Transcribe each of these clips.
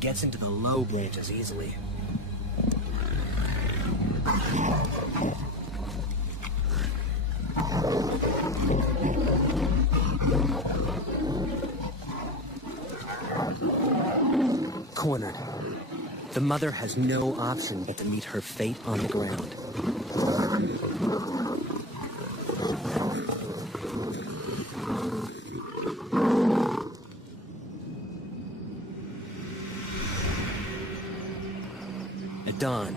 gets into the low branches easily. Cornered. The mother has no option but to meet her fate on the ground. At dawn,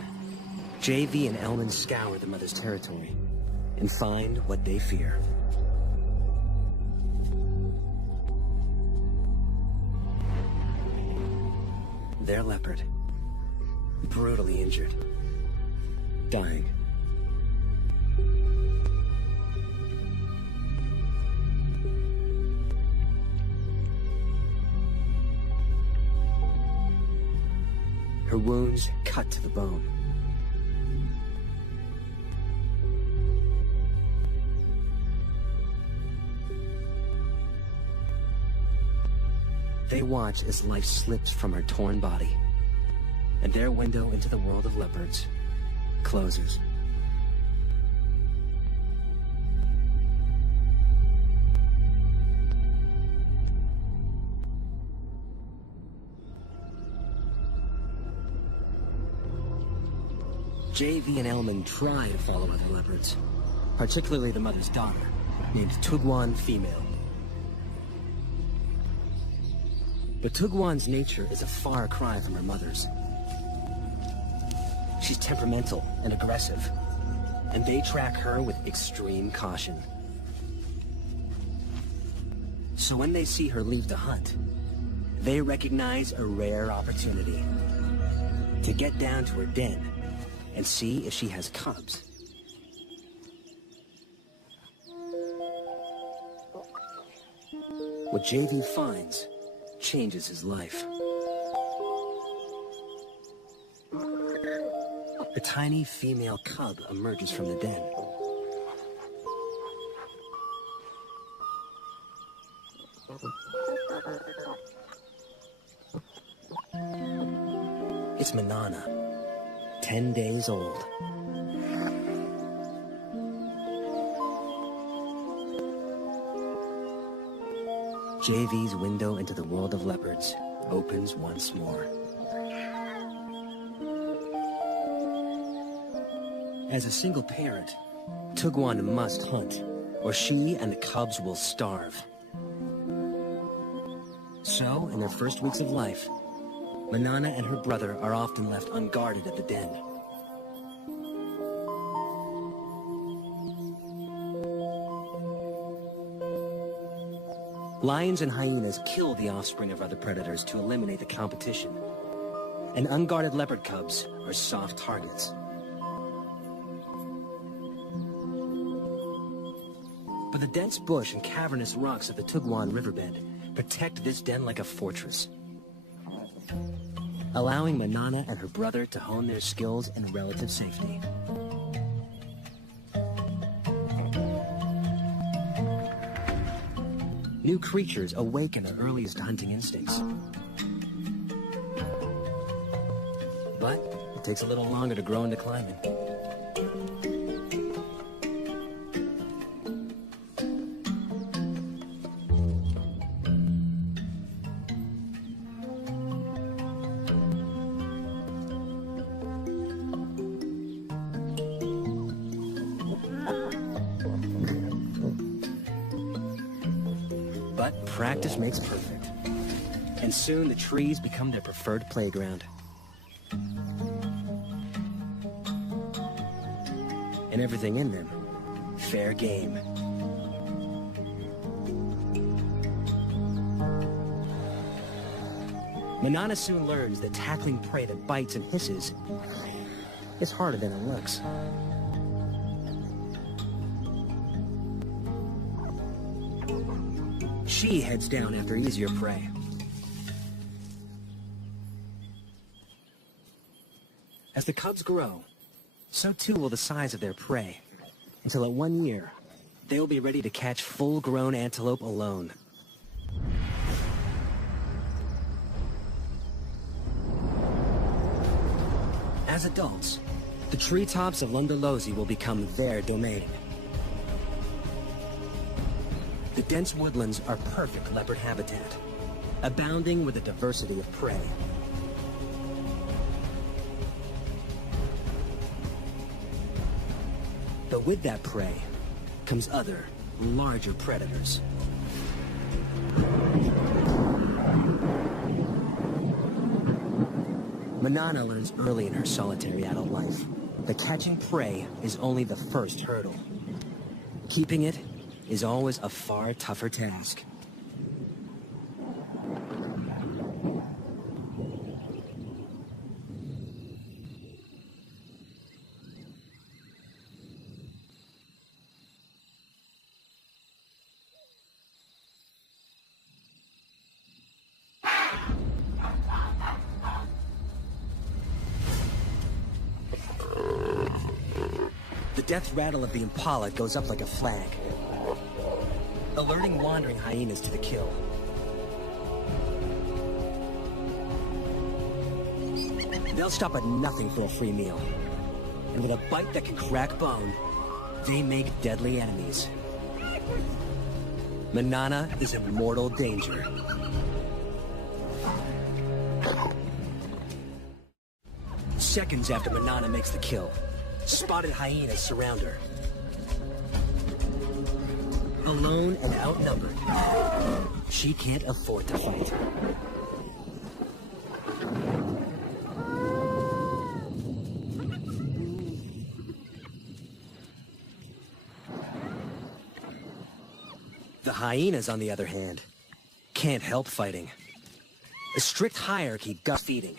JV and Elman scour the mother's territory and find what they fear. Their leopard, brutally injured, dying. Her wounds cut to the bone. They watch as life slips from her torn body, and their window into the world of leopards closes. JV and Elman try to follow other leopards, particularly the mother's daughter, named Tugwan Female. But Tugwan's nature is a far cry from her mother's. She's temperamental and aggressive, and they track her with extreme caution. So when they see her leave to hunt, they recognize a rare opportunity to get down to her den and see if she has cubs. What JV finds changes his life. A tiny female cub emerges from the den. It's Manana, 10 days old. JV's window into the world of leopards opens once more. As a single parent, Tugwan must hunt, or she and the cubs will starve. So, in their first weeks of life, Manana and her brother are often left unguarded at the den. Lions and hyenas kill the offspring of other predators to eliminate the competition, and unguarded leopard cubs are soft targets. But the dense bush and cavernous rocks of the Tugwan riverbed protect this den like a fortress, allowing Manana and her brother to hone their skills in relative safety. New creatures awaken their earliest hunting instincts. But it takes a little longer to grow into climbing. But practice makes perfect, and soon the trees become their preferred playground. And everything in them, fair game. Manana soon learns that tackling prey that bites and hisses is harder than it looks. She heads down after easier prey. As the cubs grow, so too will the size of their prey, until at 1 year, they will be ready to catch full-grown antelope alone. As adults, the treetops of Lundalozi will become their domain. The dense woodlands are perfect leopard habitat, abounding with a diversity of prey. But with that prey comes other, larger predators. Manana learns early in her solitary adult life that catching prey is only the first hurdle. Keeping it is always a far tougher task. The death rattle of the Impala goes up like a flag, alerting wandering hyenas to the kill. They'll stop at nothing for a free meal, and with a bite that can crack bone, they make deadly enemies. Manana is in mortal danger. Seconds after Manana makes the kill, spotted hyenas surround her. Alone and outnumbered, she can't afford to fight. The hyenas, on the other hand, can't help fighting. A strict hierarchy does feeding.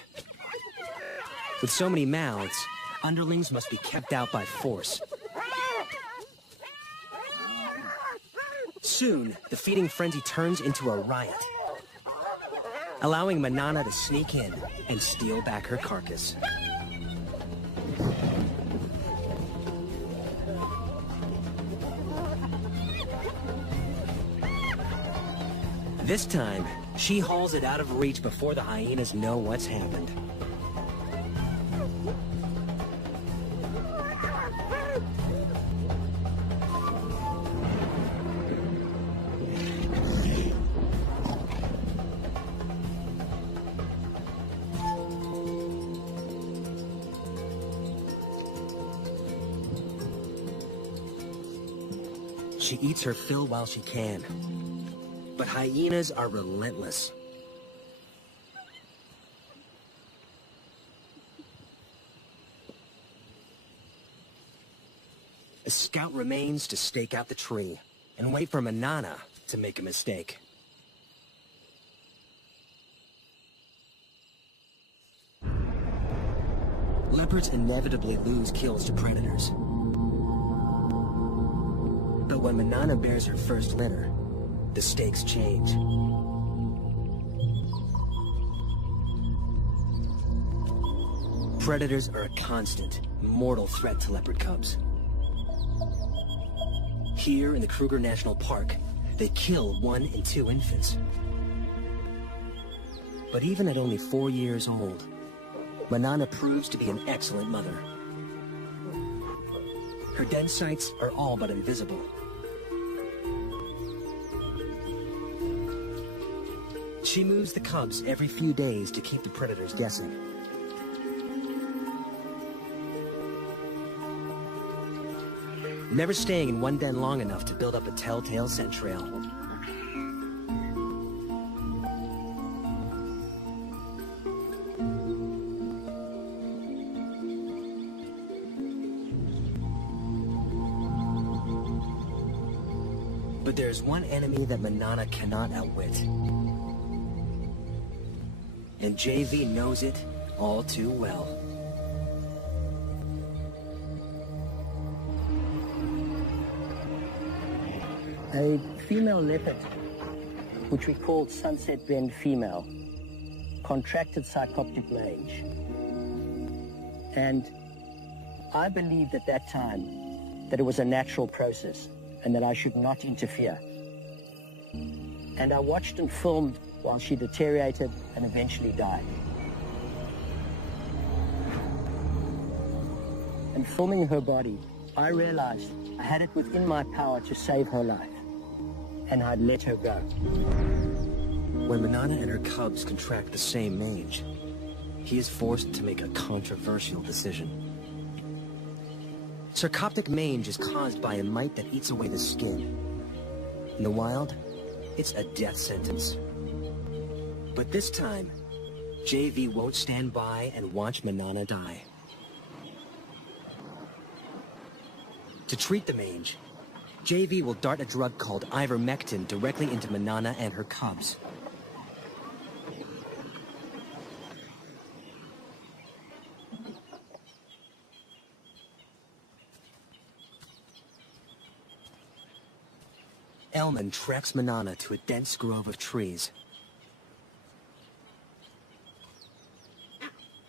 With so many mouths, underlings must be kept out by force. Soon, the feeding frenzy turns into a riot, allowing Manana to sneak in and steal back her carcass. This time, she hauls it out of reach before the hyenas know what's happened. She eats her fill while she can, but hyenas are relentless. A scout remains to stake out the tree and wait for Manana to make a mistake. Leopards inevitably lose kills to predators. But when Manana bears her first litter, the stakes change. Predators are a constant, mortal threat to leopard cubs. Here in the Kruger National Park, they kill 1 and 2 infants. But even at only 4 years old, Manana proves to be an excellent mother. Her den sites are all but invisible. She moves the cubs every few days to keep the predators guessing. Never staying in one den long enough to build up a telltale scent trail. But there's one enemy that Manana cannot outwit. And JV knows it all too well. A female leopard, which we called Sunset Bend female, contracted psychoptic mange. And I believed at that time that it was a natural process and that I should not interfere. And I watched and filmed while she deteriorated and eventually died. in filming her body, I realized I had it within my power to save her life, and I'd let her go. When Manana and her cubs contract the same mange, he is forced to make a controversial decision. Sarcoptic mange is caused by a mite that eats away the skin. In the wild, it's a death sentence. But this time, JV won't stand by and watch Manana die. To treat the mange, JV will dart a drug called ivermectin directly into Manana and her cubs. Elman tracks Manana to a dense grove of trees.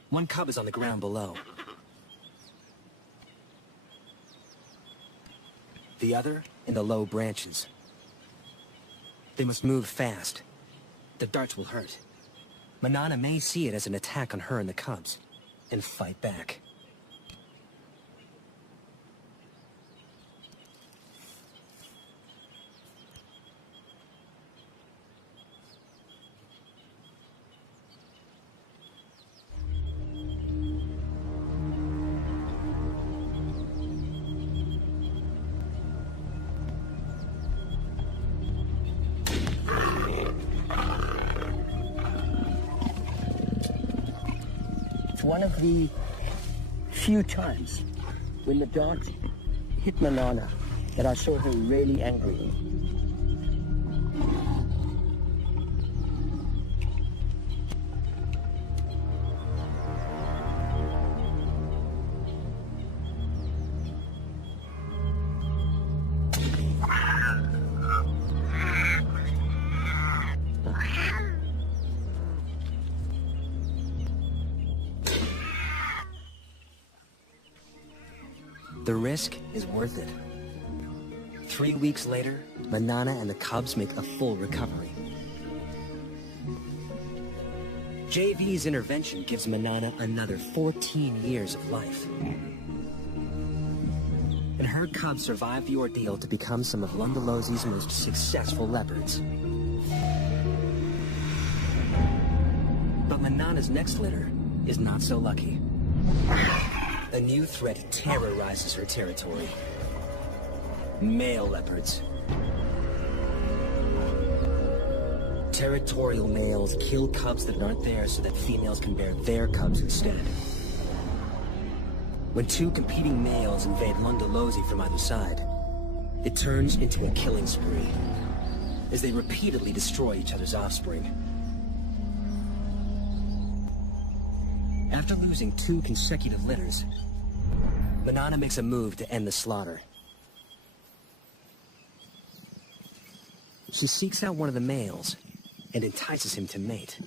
One cub is on the ground below. The other in the low branches. They must move fast. The darts will hurt. Manana may see it as an attack on her and the cubs, and fight back. One of the few times when the dart hit Manana that I saw her really angry. The risk is worth it. 3 weeks later, Manana and the cubs make a full recovery. JV's intervention gives Manana another 14 years of life. And her cubs survive the ordeal to become some of Lundalosi's most successful leopards. But Manana's next litter is not so lucky. A new threat terrorizes her territory. Male leopards. Territorial males kill cubs that aren't theirs so that females can bear their cubs instead. When two competing males invade Lundalosi from either side, it turns into a killing spree, as they repeatedly destroy each other's offspring. After losing 2 consecutive litters, Manana makes a move to end the slaughter. She seeks out one of the males and entices him to mate.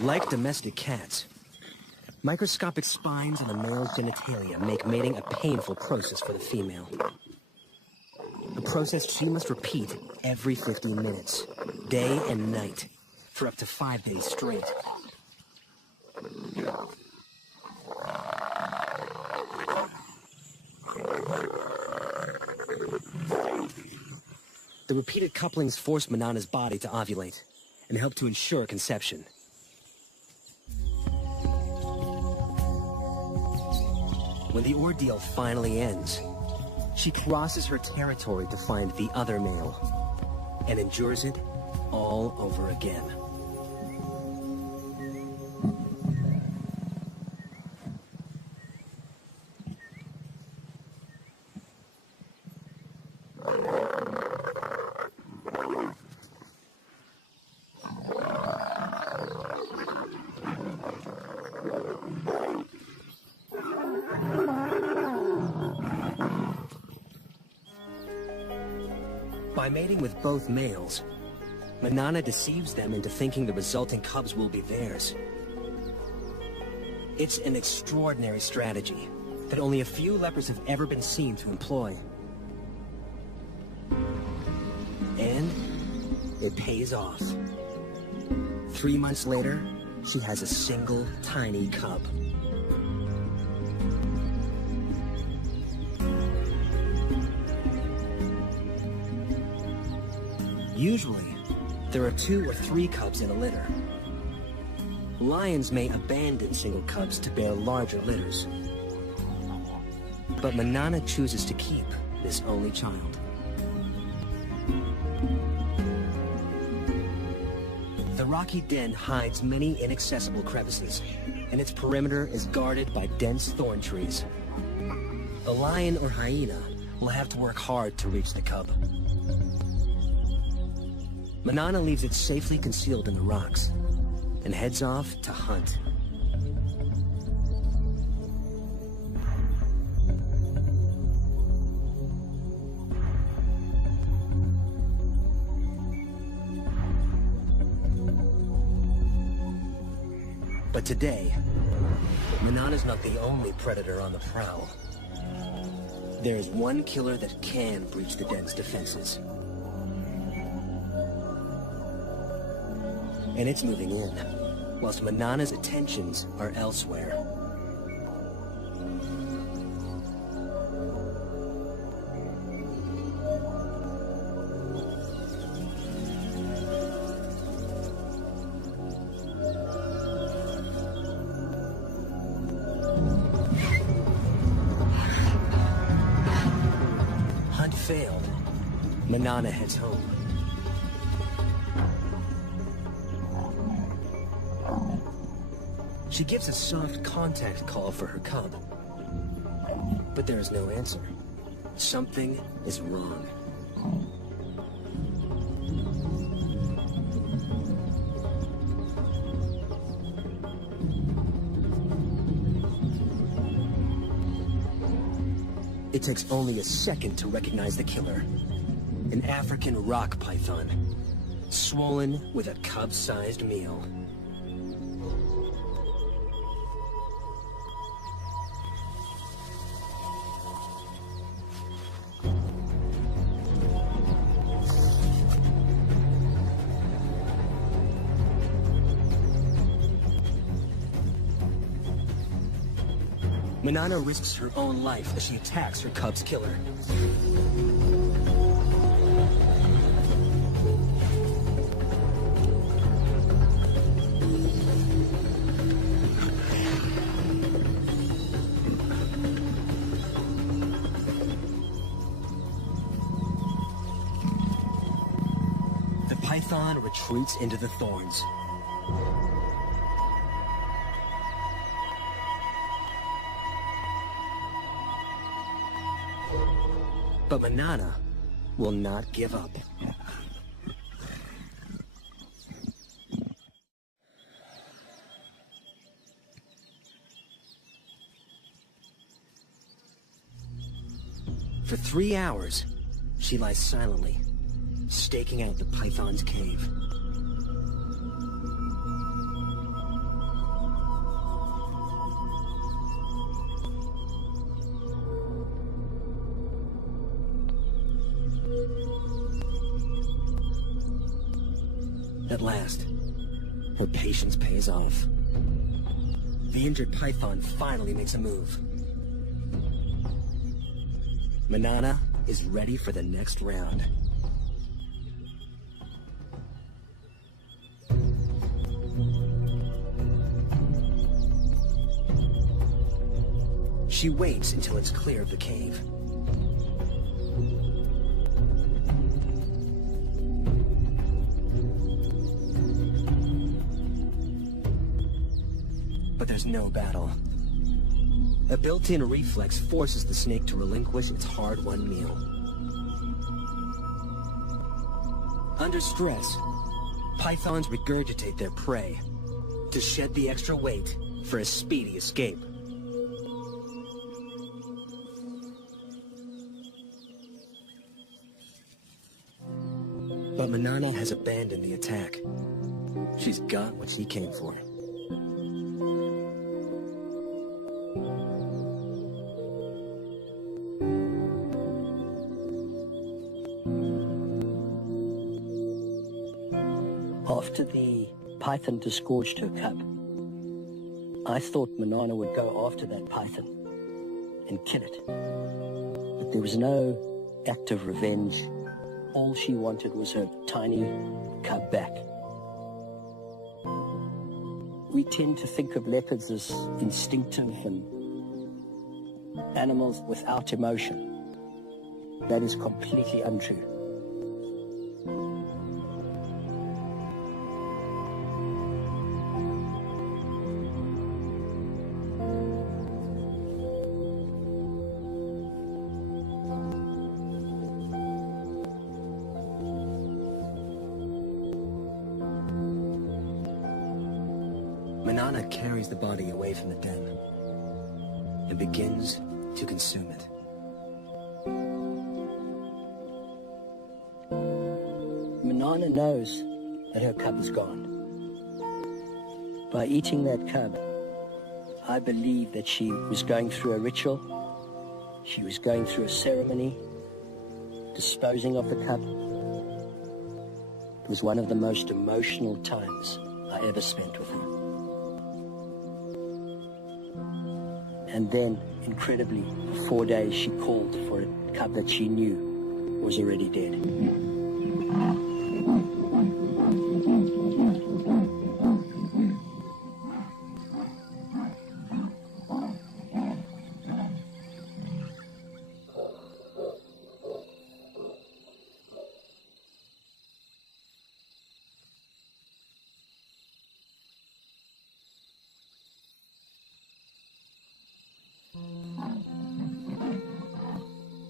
Like domestic cats, microscopic spines on the male's genitalia make mating a painful process for the female. A process she must repeat every 15 minutes, day and night, for up to 5 days straight. The repeated couplings force Manana's body to ovulate and help to ensure conception. When the ordeal finally ends, she crosses her territory to find the other male and endures it all over again. By mating with both males, Manana deceives them into thinking the resulting cubs will be theirs. It's an extraordinary strategy that only a few leopards have ever been seen to employ. And it pays off. 3 months later, she has a single tiny cub. Usually, there are 2 or 3 cubs in a litter. Lions may abandon single cubs to bear larger litters. But Manana chooses to keep this only child. The rocky den hides many inaccessible crevices, and its perimeter is guarded by dense thorn trees. A lion or hyena will have to work hard to reach the cub. Manana leaves it safely concealed in the rocks and heads off to hunt. But today, Manana's not the only predator on the prowl. There's one killer that can breach the den's defenses. And it's moving in, whilst Manana's attentions are elsewhere. Hunt failed. Manana heads home. She gives a soft contact call for her cub. But there is no answer. Something is wrong. It takes only a second to recognize the killer. An African rock python, swollen with a cub-sized meal. Manana risks her own life as she attacks her cub's killer. The python retreats into the thorns. But Manana will not give up. For 3 hours, she lies silently, staking out the python's cave. At last, her patience pays off. The injured python finally makes a move. Manana is ready for the next round. She waits until it's clear of the cave. But there's no battle. A built-in reflex forces the snake to relinquish its hard-won meal. Under stress, pythons regurgitate their prey to shed the extra weight for a speedy escape. But Manana has abandoned the attack. She's got what she came for. After the python disgorged her cub, I thought Manana would go after that python and kill it. But there was no act of revenge. All she wanted was her tiny cub back. We tend to think of leopards as instinctive and animals without emotion. That is completely untrue. Manana carries the body away from the den and begins to consume it. Manana knows that her cub is gone. By eating that cub, I believe that she was going through a ritual. She was going through a ceremony, disposing of the cub. It was one of the most emotional times I ever spent with her. And then, incredibly, for 4 days she called for a cub that she knew was already dead.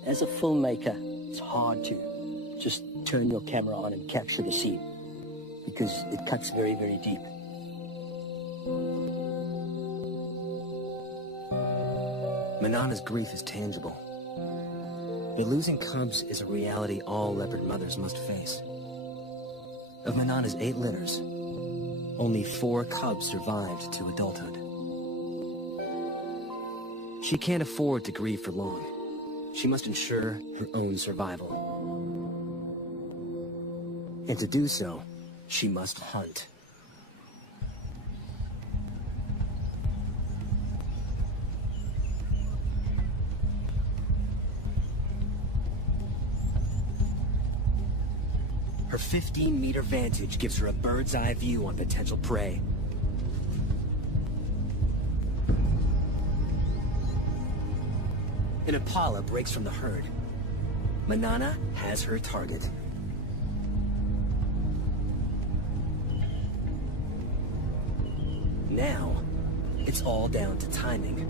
As a filmmaker, it's hard to just turn your camera on and capture the scene because it cuts very, very deep. Manana's grief is tangible, but losing cubs is a reality all leopard mothers must face. Of Manana's 8 litters, only 4 cubs survived to adulthood. She can't afford to grieve for long. She must ensure her own survival. And to do so, she must hunt. Her 15-meter vantage gives her a bird's-eye view on potential prey. An impala breaks from the herd. Manana has her target. Now, it's all down to timing.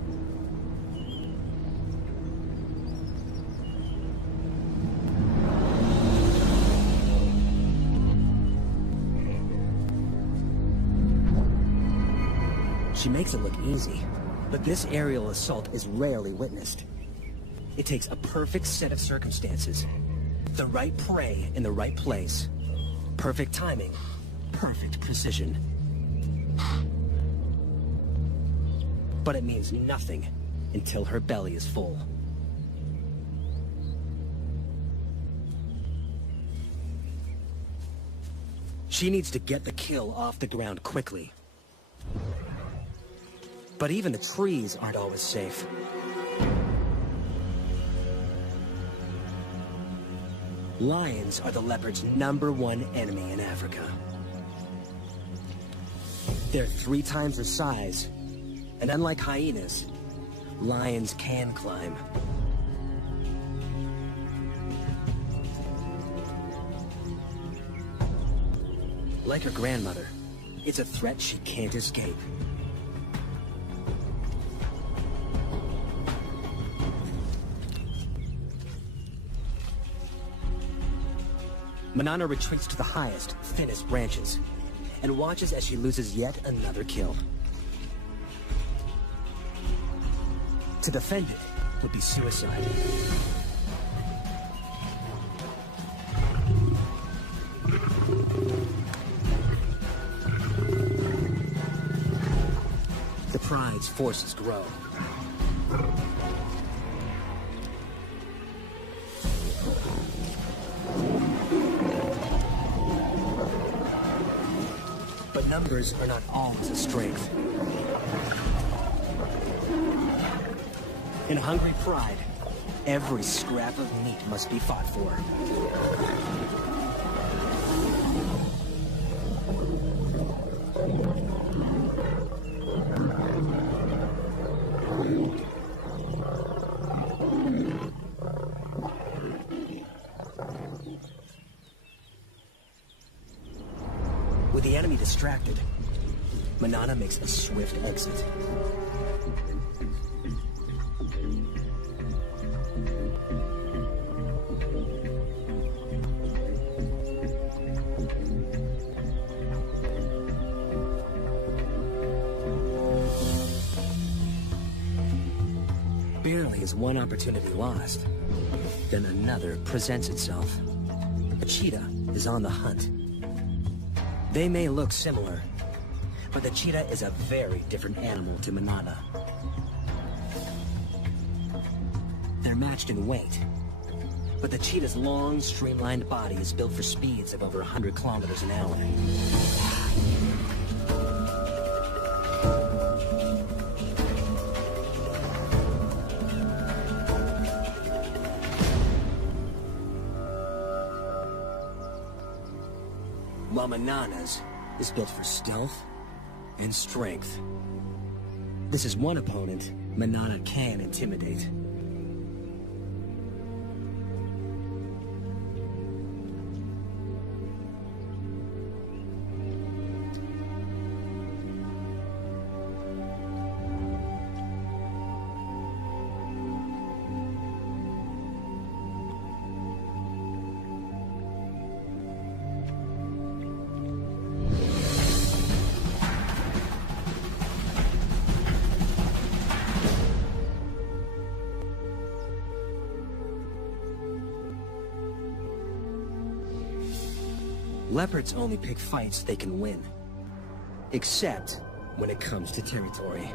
She makes it look easy, but this aerial assault is rarely witnessed. It takes a perfect set of circumstances. The right prey in the right place. Perfect timing. Perfect precision. But it means nothing until her belly is full. She needs to get the kill off the ground quickly. But even the trees aren't always safe. Lions are the leopard's #1 enemy in Africa. They're 3 times their size, and unlike hyenas, lions can climb. Like her grandmother, it's a threat she can't escape. Manana retreats to the highest, thinnest branches, and watches as she loses yet another kill. To defend it would be suicide. The pride's forces grow. But numbers are not always a strength. In hungry pride, every scrap of meat must be fought for. With the enemy distracted, Manana makes a swift exit. Barely is one opportunity lost, then another presents itself. A cheetah is on the hunt. They may look similar, but the cheetah is a very different animal to Manana. They're matched in weight, but the cheetah's long, streamlined body is built for speeds of over 100 kilometers an hour. While Manana's is built for stealth and strength. This is one opponent Manana can intimidate. Leopards only pick fights they can win. Except when it comes to territory.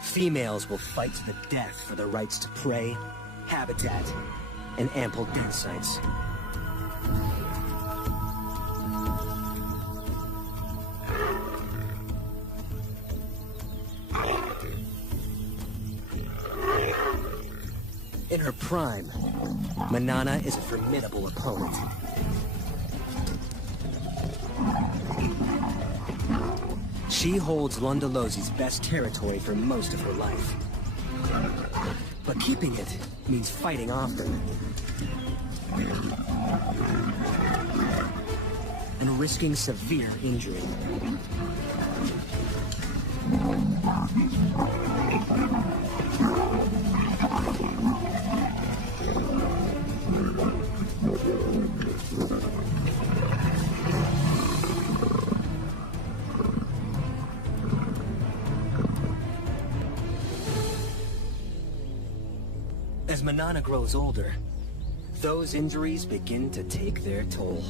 Females will fight to the death for their rights to prey, habitat, and ample den sites. In her prime, Manana is a formidable opponent. She holds Londolosi's best territory for most of her life. But keeping it means fighting often. And risking severe injury. As Manana grows older, those injuries begin to take their toll.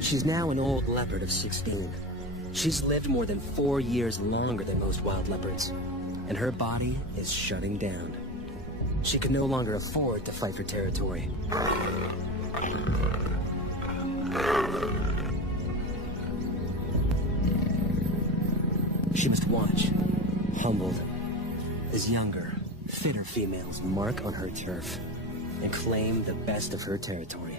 She's now an old leopard of 16. She's lived more than 4 years longer than most wild leopards, and her body is shutting down. She can no longer afford to fight for territory. She must watch, humbled, as younger, fitter females mark on her turf and claim the best of her territory.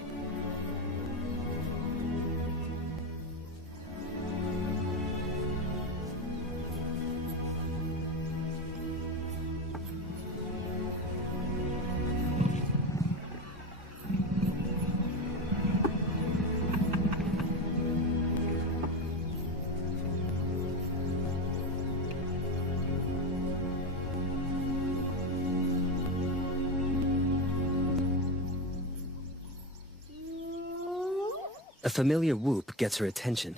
A familiar whoop gets her attention.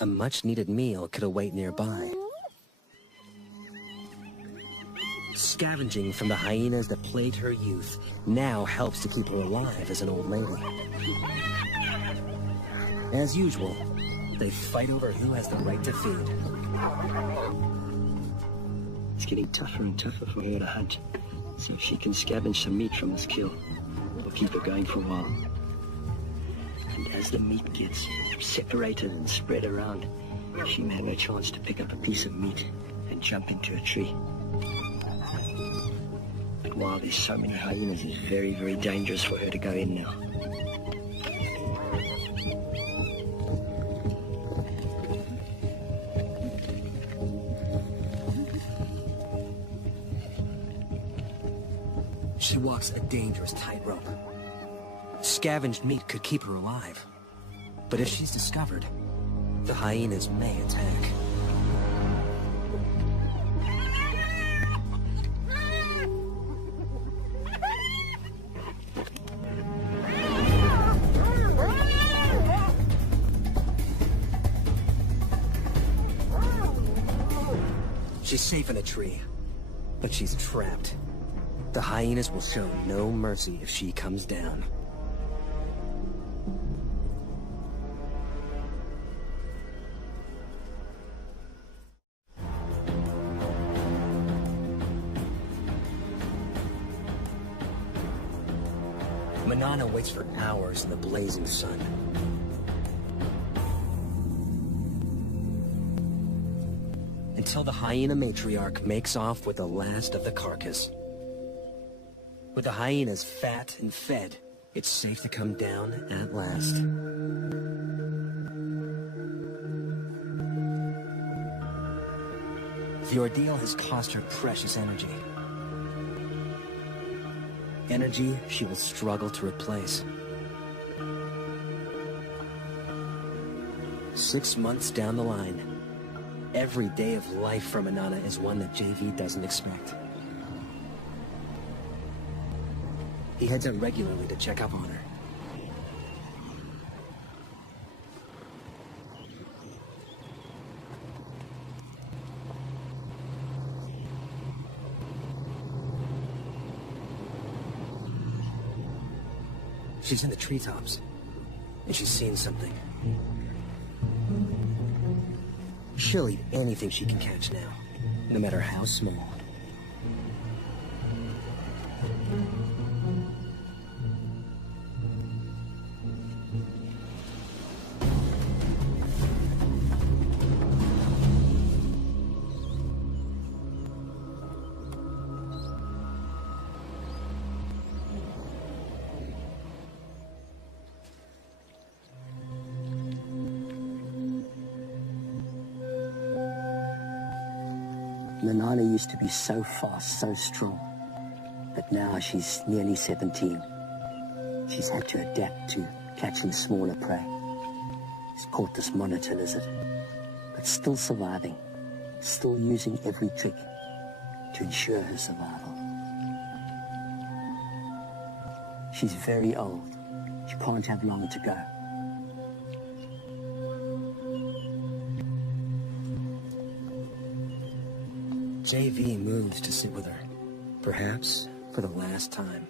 A much-needed meal could await nearby. Scavenging from the hyenas that plagued her youth now helps to keep her alive as an old lady. As usual, they fight over who has the right to feed. It's getting tougher and tougher for her to hunt, so if she can scavenge some meat from this kill, it'll keep her going for a while. And as the meat gets separated and spread around, she may have a chance to pick up a piece of meat and jump into a tree. But while there's so many hyenas, it's very, very dangerous for her to go in now. She walks a dangerous tightrope. Scavenged meat could keep her alive. But if she's discovered, the hyenas may attack. She's safe in a tree, but she's trapped. The hyenas will show no mercy if she comes down. Manana waits for hours in the blazing sun. Until the hyena matriarch makes off with the last of the carcass. With the hyenas fat and fed, it's safe to come down at last. The ordeal has cost her precious energy. Energy she will struggle to replace. 6 months down the line, every day of life for Manana is one that JV doesn't expect. He heads out regularly to check up on her. She's in the treetops, and she's seen something. She'll eat anything she can catch now, no matter how small. Manana used to be so fast, so strong, but now she's nearly 17. She's had to adapt to catching smaller prey. She's caught this monitor lizard, but still surviving, still using every trick to ensure her survival. She's very old. She can't have long to go. JV moves to sit with her, perhaps for the last time.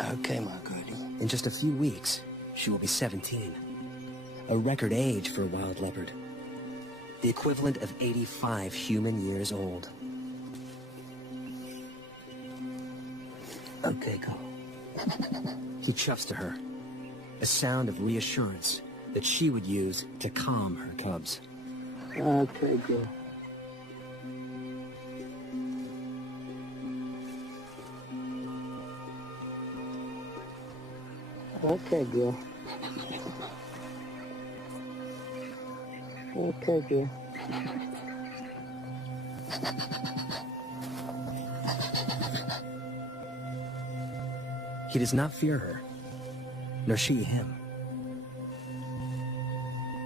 Okay, my girlie. In just a few weeks, she will be 17. A record age for a wild leopard. The equivalent of 85 human years old. Okay, girl. He chuffs to her, a sound of reassurance that she would use to calm her cubs. Okay, girl. Okay, girl. Okay, girl. He does not fear her, nor she him.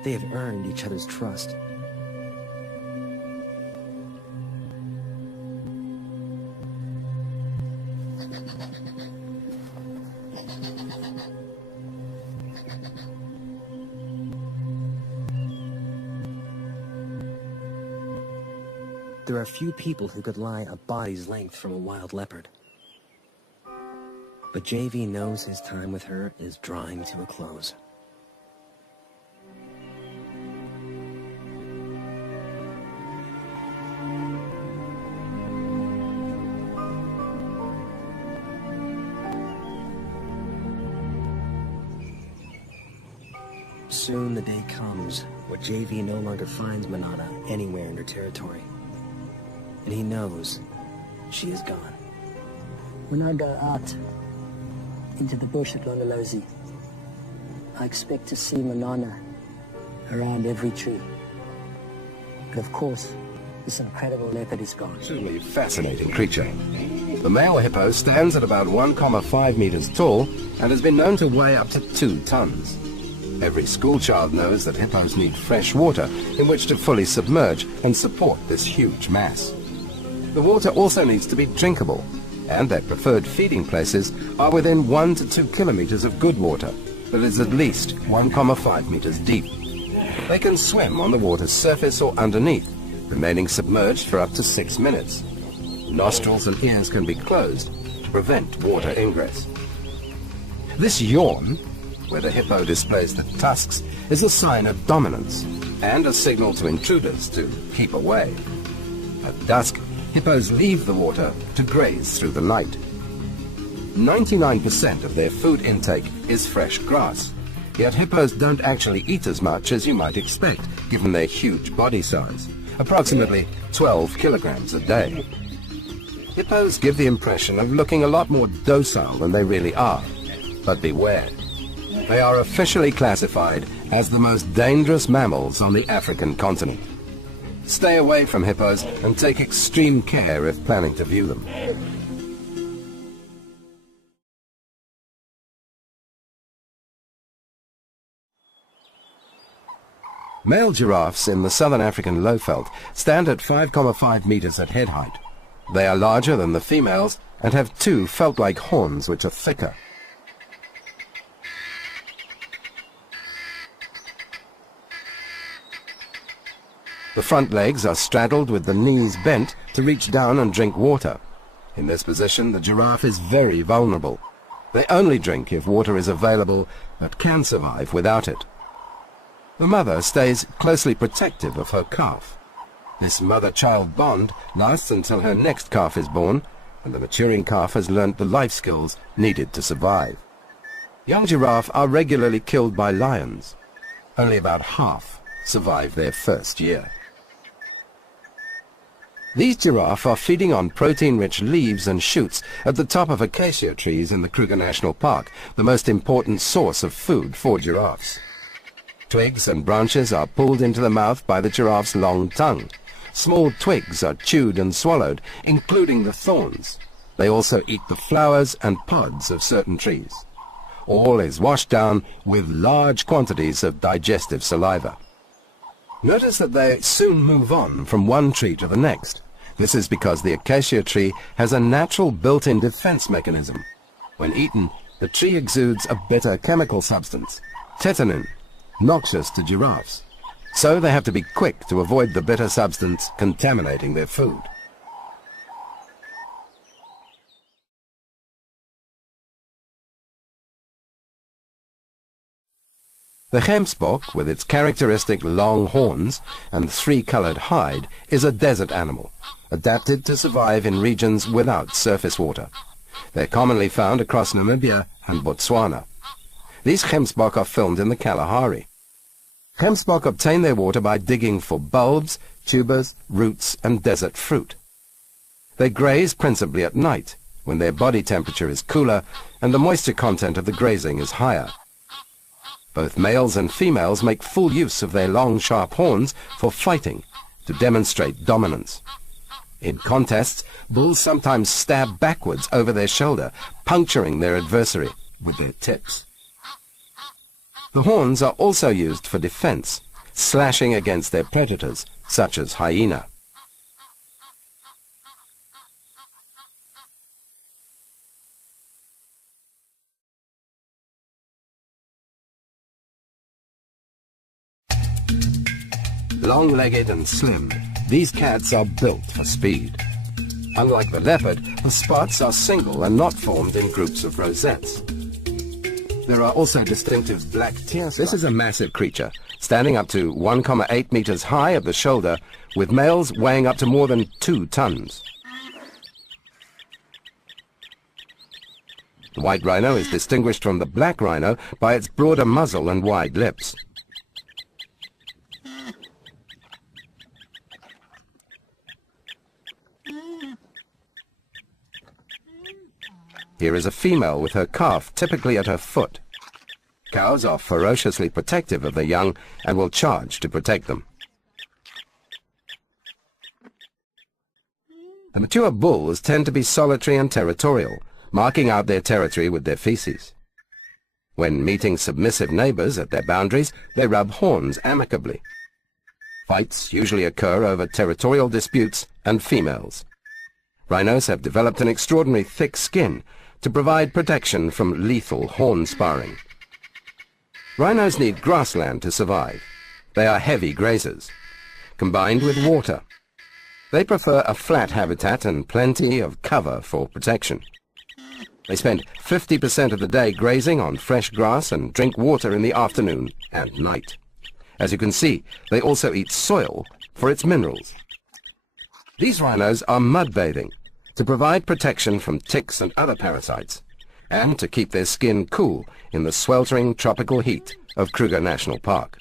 They have earned each other's trust. there are few people who could lie a body's length from a wild leopard. But JV knows his time with her is drawing to a close. Soon the day comes where JV no longer finds Manana anywhere in her territory. And he knows she is gone. When I go out into the bush at Londolozi, I expect to see Manana around every tree. But of course, this incredible leopard is gone. Truly fascinating creature. The male hippo stands at about 1,5 meters tall and has been known to weigh up to 2 tons. Every schoolchild knows that hippos need fresh water in which to fully submerge and support this huge mass. The water also needs to be drinkable, and their preferred feeding places are within 1 to 2 kilometers of good water that is at least 1,5 meters deep. They can swim on the water's surface or underneath, remaining submerged for up to 6 minutes. Nostrils and ears can be closed to prevent water ingress. This yawn, where the hippo displays the tusks, is a sign of dominance and a signal to intruders to keep away. At dusk, hippos leave the water to graze through the night. 99% of their food intake is fresh grass, yet hippos don't actually eat as much as you might expect, given their huge body size, approximately 12 kilograms a day. Hippos give the impression of looking a lot more docile than they really are, but beware. They are officially classified as the most dangerous mammals on the African continent. Stay away from hippos and take extreme care if planning to view them. Male giraffes in the southern African lowveld stand at 5,5 meters at head height. They are larger than the females and have 2 felt-like horns which are thicker. The front legs are straddled with the knees bent to reach down and drink water. In this position, the giraffe is very vulnerable. They only drink if water is available, but can survive without it. The mother stays closely protective of her calf. This mother-child bond lasts until her next calf is born, and the maturing calf has learnt the life skills needed to survive. Young giraffe are regularly killed by lions. Only about half survive their first year. These giraffe are feeding on protein-rich leaves and shoots at the top of acacia trees in the Kruger National Park, the most important source of food for giraffes. Twigs and branches are pulled into the mouth by the giraffe's long tongue. Small twigs are chewed and swallowed, including the thorns. They also eat the flowers and pods of certain trees. All is washed down with large quantities of digestive saliva. Notice that they soon move on from one tree to the next. This is because the acacia tree has a natural built-in defense mechanism. When eaten, the tree exudes a bitter chemical substance, tetanine, noxious to giraffes. So they have to be quick to avoid the bitter substance contaminating their food. The gemsbok, with its characteristic long horns and 3-colored hide, is a desert animal, adapted to survive in regions without surface water. They're commonly found across Namibia and Botswana. These gemsbok are filmed in the Kalahari. Gemsbok obtain their water by digging for bulbs, tubers, roots, and desert fruit. They graze principally at night, when their body temperature is cooler and the moisture content of the grazing is higher. Both males and females make full use of their long, sharp horns for fighting, to demonstrate dominance. In contests, bulls sometimes stab backwards over their shoulder, puncturing their adversary with their tips. The horns are also used for defense, slashing against their predators, such as hyena. Long-legged and slim, These cats are built for speed. Unlike the leopard, the spots are single and not formed in groups of rosettes. There are also distinctive black tear. This is a massive creature, standing up to 1,8 meters high at the shoulder, with males weighing up to more than 2 tons. The white rhino is distinguished from the black rhino by its broader muzzle and wide lips. Here is a female with her calf typically at her foot. Cows are ferociously protective of their young and will charge to protect them. The mature bulls tend to be solitary and territorial, marking out their territory with their feces. When meeting submissive neighbors at their boundaries, they rub horns amicably. Fights usually occur over territorial disputes and females. Rhinos have developed an extraordinary thick skin to provide protection from lethal horn sparring. Rhinos need grassland to survive. They are heavy grazers, combined with water. They prefer a flat habitat and plenty of cover for protection. They spend 50% of the day grazing on fresh grass and drink water in the afternoon and night. As you can see, they also eat soil for its minerals. These rhinos are mud bathing to provide protection from ticks and other parasites, and to keep their skin cool in the sweltering tropical heat of Kruger National Park.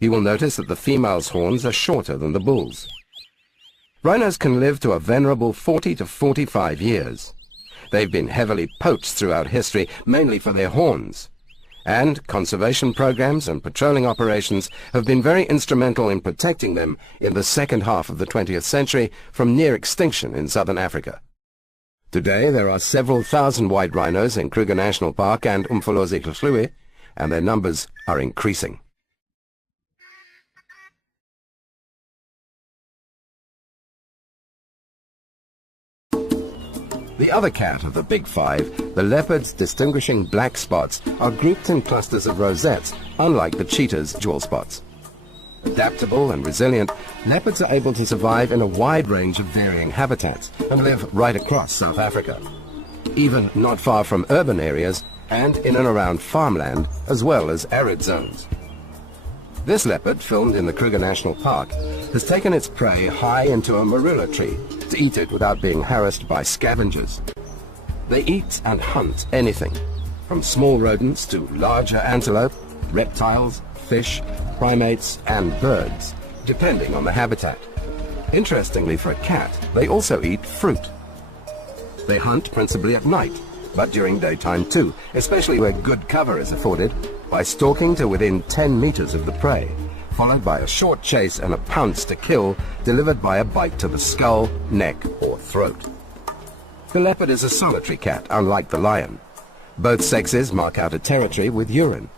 You will notice that the female's horns are shorter than the bull's. Rhinos can live to a venerable 40 to 45 years. They've been heavily poached throughout history, mainly for their horns. And conservation programs and patrolling operations have been very instrumental in protecting them in the second half of the 20th century from near extinction in southern Africa. Today there are several thousand white rhinos in Kruger National Park and Umfolozi, and their numbers are increasing. The other cat of the big five, the leopard's distinguishing black spots, are grouped in clusters of rosettes, unlike the cheetah's jewel spots. Adaptable and resilient, leopards are able to survive in a wide range of varying habitats and live right across South Africa, even not far from urban areas and in and around farmland, as well as arid zones. This leopard, filmed in the Kruger National Park, has taken its prey high into a marula tree to eat it without being harassed by scavengers. They eat and hunt anything, from small rodents to larger antelope, reptiles, fish, primates, and birds, depending on the habitat. Interestingly for a cat, they also eat fruit. They hunt principally at night, but during daytime too, especially where good cover is afforded, by stalking to within 10 meters of the prey, followed by a short chase and a pounce to kill, delivered by a bite to the skull, neck, or throat. The leopard is a solitary cat, unlike the lion. Both sexes mark out a territory with urine.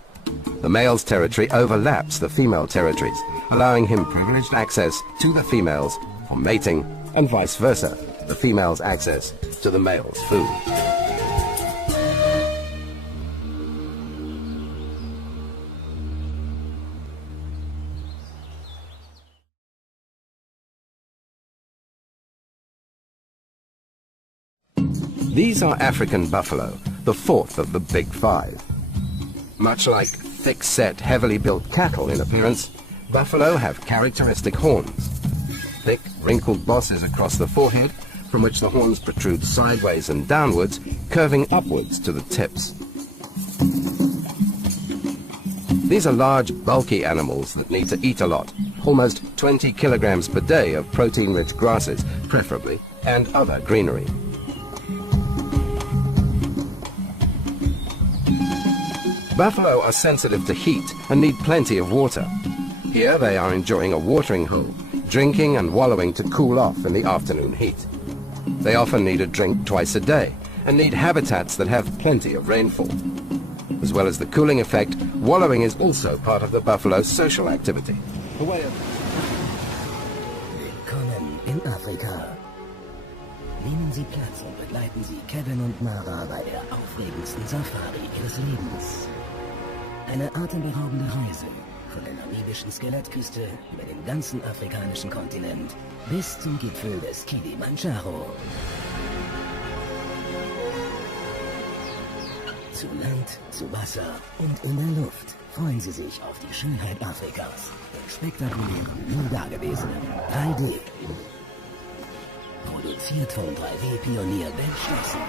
The male's territory overlaps the female territories, allowing him privileged access to the females for mating, and vice versa, the female's access to the male's food. These are African buffalo, the fourth of the big five. Much like thick-set, heavily built cattle in appearance, buffalo have characteristic horns. Thick, wrinkled bosses across the forehead, from which the horns protrude sideways and downwards, curving upwards to the tips. These are large, bulky animals that need to eat a lot, almost 20 kilograms per day of protein-rich grasses, preferably, and other greenery. Buffalo are sensitive to heat and need plenty of water. Here they are enjoying a watering hole, drinking and wallowing to cool off in the afternoon heat. They often need a drink twice a day and need habitats that have plenty of rainfall. As well as the cooling effect, wallowing is also part of the buffalo's social activity. A way of... Willkommen in Afrika. Nehmen Sie Platz und begleiten Sie Kevin und Mara bei der aufregendsten Safari ihres Lebens. Eine atemberaubende Reise Von der namibischen Skelettküste über den ganzen afrikanischen Kontinent bis zum Gipfel des Kilimanjaro. Zu Land, zu Wasser und in der Luft freuen Sie sich auf die Schönheit Afrikas. Den spektakulären, nie dagewesenen 3D. Produziert vom 3D-Pionier Weltschlossen.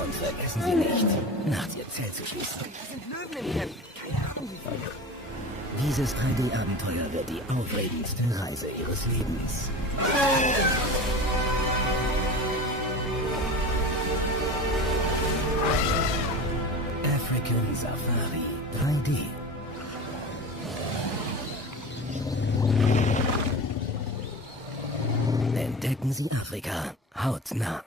Und vergessen Sie nicht, nachts Ihr Zelt zu schließen. Dieses 3D-Abenteuer wird die aufregendste Reise Ihres Lebens. African Safari 3D. Entdecken Sie Afrika hautnah.